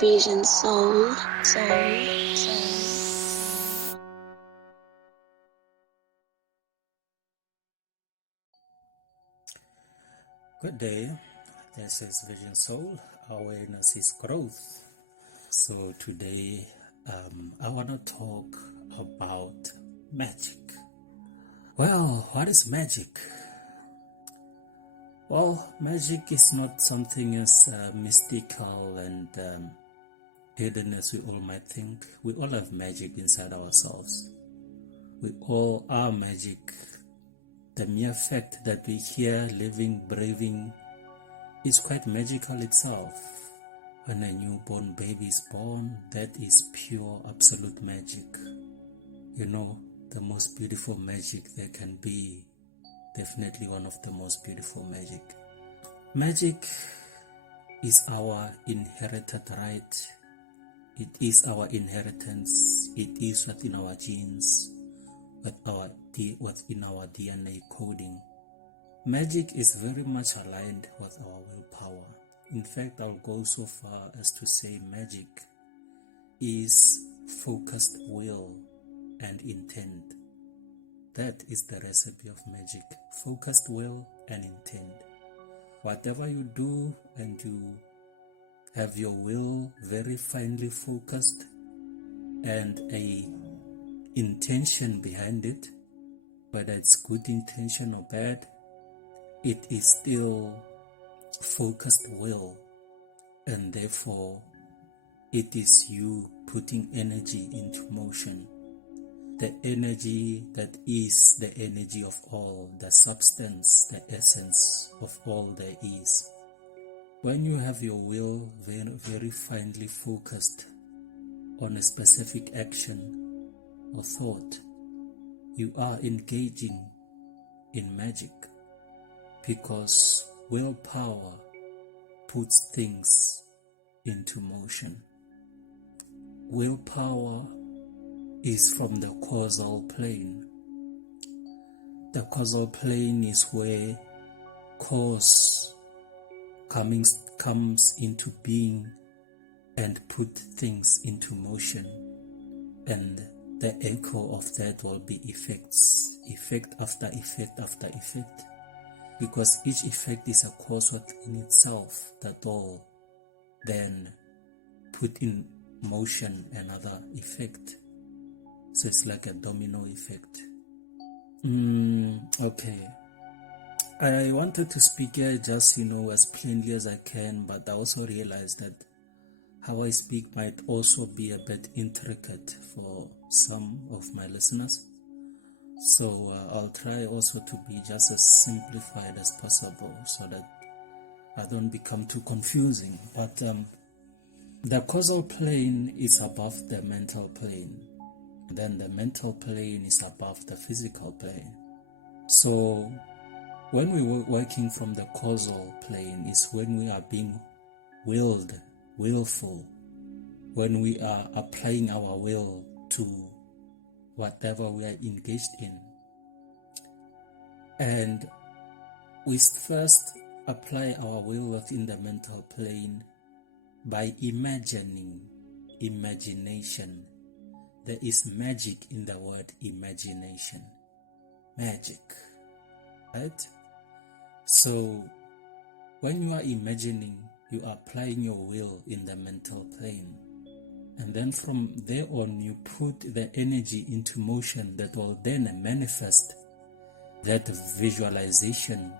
Vision soul. Good day, this is Vision Soul. Awareness is growth. So today I want to talk about magic. Well, what is magic? Well, magic is not something as mystical and hidden as we all might think. We all have magic inside ourselves. We all are magic. The mere fact that we're here, living, breathing, is quite magical itself. When a newborn baby is born, that is pure, absolute magic. You know, the most beautiful magic there can be. Definitely one of the most beautiful magic. Magic is our inherited right. It is our inheritance. It is within our genes, within our DNA coding. Magic is very much aligned with our willpower. In fact, I'll go so far as to say magic is focused will and intent. That is the recipe of magic. Focused will and intent. Whatever you do and you have your will very finely focused and a intention behind it, whether it's good intention or bad, it is still focused will, and therefore it is you putting energy into motion. The energy that is the energy of all, the substance, the essence of all there is. When you have your will very, very finely focused on a specific action or thought, you are engaging in magic, because willpower puts things into motion. Willpower is from the causal plane. The causal plane is where cause comes into being and put things into motion, and the echo of that will be effects, effect after effect after effect, because each effect is a cause within itself that will then put in motion another effect. So it's like a domino effect. Okay. I wanted to speak here just, as plainly as I can, but I also realized that how I speak might also be a bit intricate for some of my listeners. So I'll try also to be just as simplified as possible so that I don't become too confusing. But the causal plane is above the mental plane. Then the mental plane is above the physical plane. So when we were working from the causal plane is when we are being willful, when we are applying our will to whatever we are engaged in. And we first apply our will within the mental plane by imagination. There is magic in the word imagination. Magic, right? So when you are imagining, you are applying your will in the mental plane. And then from there on, you put the energy into motion that will then manifest that visualization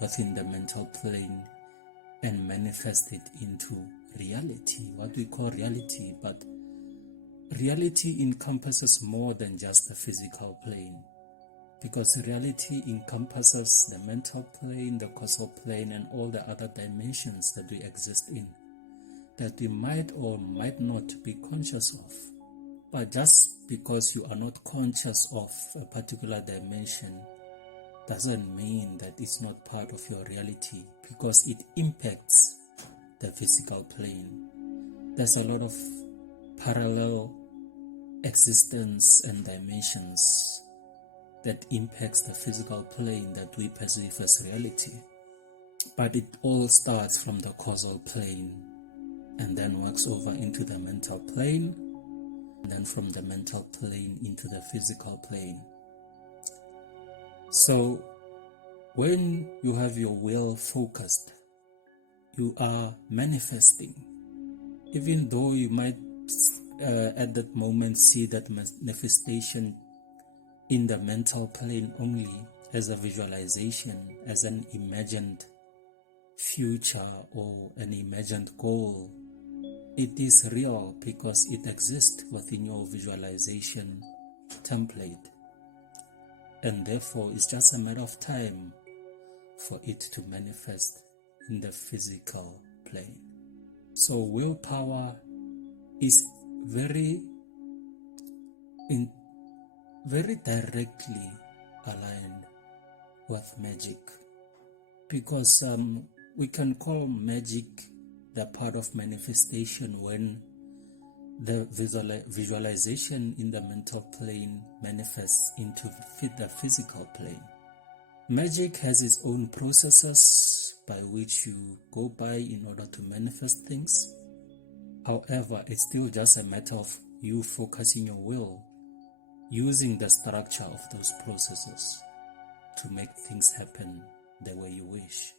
within the mental plane and manifest it into reality, what we call reality. But reality encompasses more than just the physical plane, because reality encompasses the mental plane, the causal plane, and all the other dimensions that we exist in, that we might or might not be conscious of. But just because you are not conscious of a particular dimension doesn't mean that it's not part of your reality, because it impacts the physical plane. There's a lot of parallel existence and dimensions that impacts the physical plane that we perceive as reality. But it all starts from the causal plane. and then works over into the mental plane, and then from the mental plane into the physical plane. So when you have your will focused, you are manifesting. Even though you might at that moment see that manifestation in the mental plane only as a visualization, as an imagined future or an imagined goal, it is real because it exists within your visualization template, and therefore it's just a matter of time for it to manifest in the physical plane. So willpower is very directly aligned with magic, because we can call magic the part of manifestation when the visualization in the mental plane manifests into the physical plane. Magic has its own processes by which you go by in order to manifest things. However, it's still just a matter of you focusing your will, using the structure of those processes to make things happen the way you wish.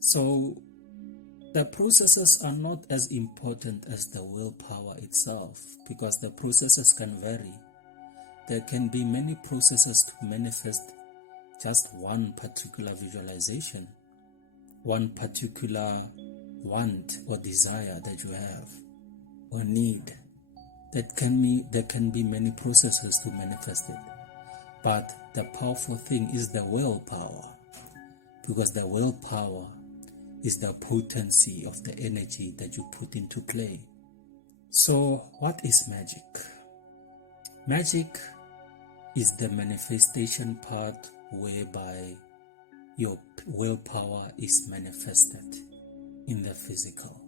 So the processes are not as important as the willpower itself, because the processes can vary. There can be many processes to manifest just one particular visualization, one particular want or desire that you have or need. There can be many processes to manifest it. But the powerful thing is the willpower, because the willpower is the potency of the energy that you put into play. So what is magic? Magic is the manifestation part whereby your willpower is manifested in the physical.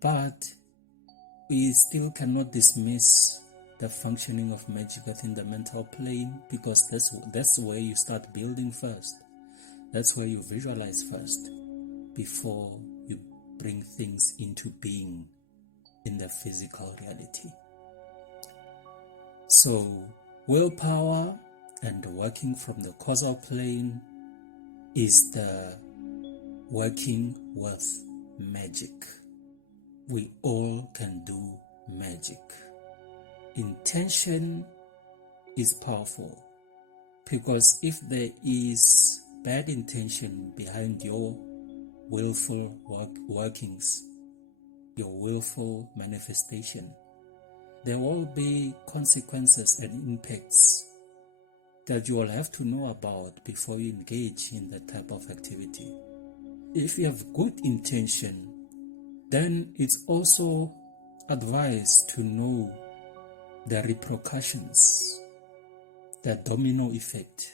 But we still cannot dismiss the functioning of magic within the mental plane, because that's where you start building first. That's where you visualize first before you bring things into being in the physical reality. So willpower and working from the causal plane is the working with magic. We all can do magic. Intention is powerful, because if there is bad intention behind your willful workings, your willful manifestation, there will be consequences and impacts that you will have to know about before you engage in that type of activity. If you have good intention, then it's also advised to know the repercussions, the domino effect,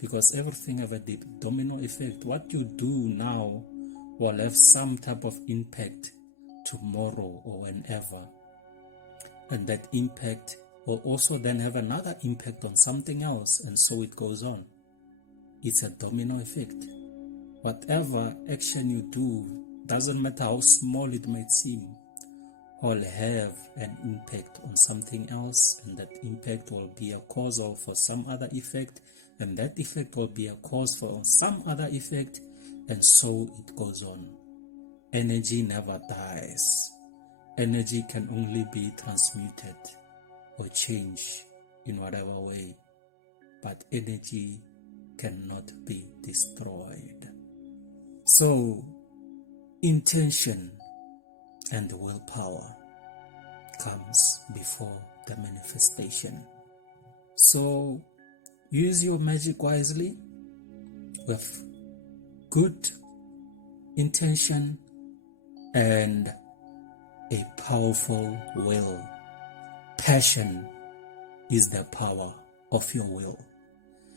because everything have a domino effect. What you do now will have some type of impact tomorrow or whenever, and that impact will also then have another impact on something else, and so it goes on. It's a domino effect. Whatever action you do, doesn't matter how small it might seem, will have an impact on something else, and that impact will be a causal for some other effect, and that effect will be a cause for some other effect, and so it goes on. Energy never dies. Energy can only be transmuted or changed in whatever way, but energy cannot be destroyed. So intention and willpower comes before the manifestation. So use your magic wisely with good intention and a powerful will. Passion is the power of your will.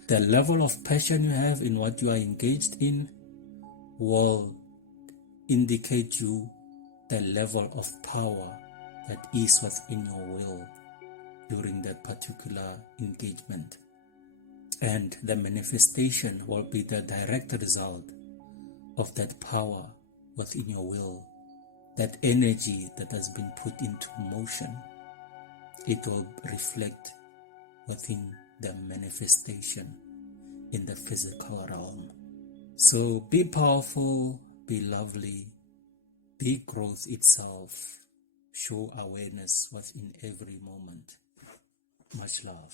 The level of passion you have in what you are engaged in will indicate you the level of power that is within your will during that particular engagement. And the manifestation will be the direct result of that power within your will, that energy that has been put into motion, it will reflect within the manifestation in the physical realm. So be powerful, be lovely, be growth itself. Show awareness within every moment. Much love.